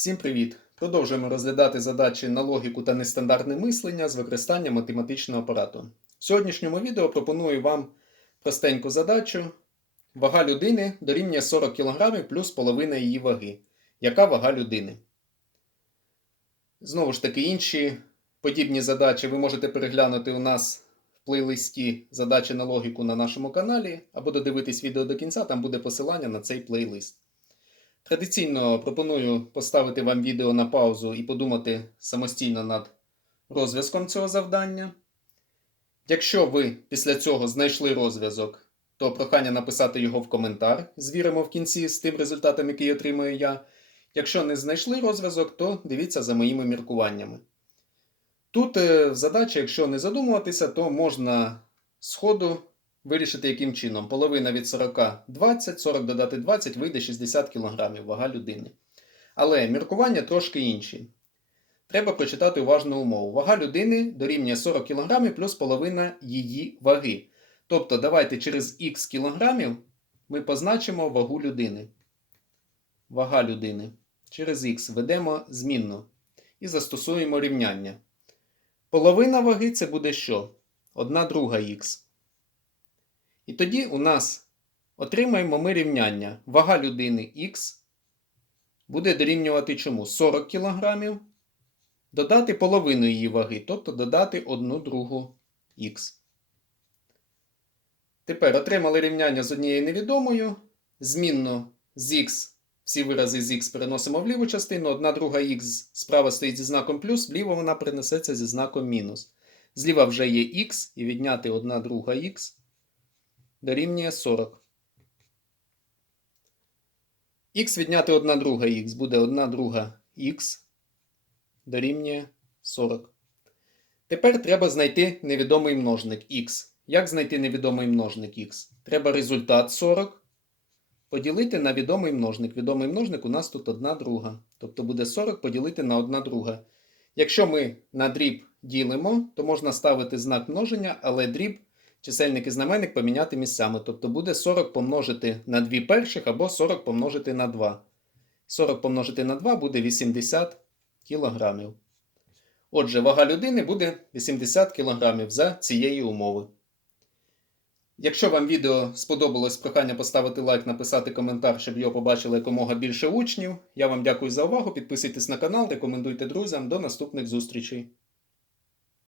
Всім привіт! Продовжуємо розглядати задачі на логіку та нестандартне мислення з використанням математичного апарату. В сьогоднішньому відео пропоную вам простеньку задачу. Вага людини дорівнює 40 кг плюс половина її ваги. Яка вага людини? Знову ж таки, інші подібні задачі ви можете переглянути у нас в плейлисті задачі на логіку на нашому каналі, або додивитись відео до кінця, там буде посилання на цей плейлист. Традиційно пропоную поставити вам відео на паузу і подумати самостійно над розв'язком цього завдання. Якщо ви після цього знайшли розв'язок, то прохання написати його в коментар. Звіримо в кінці з тим результатом, який отримую я. Якщо не знайшли розв'язок, то дивіться за моїми міркуваннями. Тут е, задача, якщо не задумуватися, то можна сходу вирішити яким чином. Половина від 40 20, 40 додати 20 вийде 60 кг вага людини. Але міркування трошки інші. Треба прочитати уважну умову. Вага людини дорівнює 40 кг плюс половина її ваги. Тобто, давайте через х кілограмів ми позначимо вагу людини. Вага людини. Через х ведемо змінну і застосуємо рівняння. Половина ваги це буде що? 1 друга х. І тоді у нас отримаємо ми рівняння. Вага людини х буде дорівнювати чому? 40 кг. Додати половину її ваги, тобто додати 1 другу х. Тепер отримали рівняння з однією невідомою. Змінно з х, всі вирази з х переносимо в ліву частину, 1 друга х справа стоїть зі знаком плюс, вліво вона перенесеться зі знаком мінус. Зліва вже є х, і відняти 1 друга х дорівнює 40. Х відняти 1 друга х буде 1 друга х дорівнює 40. Тепер треба знайти невідомий множник х. Як знайти невідомий множник х? Треба результат 40 поділити на відомий множник. Відомий множник у нас тут 1 друга. Тобто буде 40 поділити на 1 друга. Якщо ми на дріб ділимо, то можна ставити знак множення, але дріб чисельник і знаменник поміняти місцями. Тобто буде 40 помножити на 2 перших або 40 помножити на 2. 40 помножити на 2 буде 80 кілограмів. Отже, вага людини буде 80 кг за цієї умови. Якщо вам відео сподобалось, прохання поставити лайк, написати коментар, щоб його побачили якомога більше учнів. Я вам дякую за увагу. Підписуйтесь на канал, рекомендуйте друзям. До наступних зустрічей.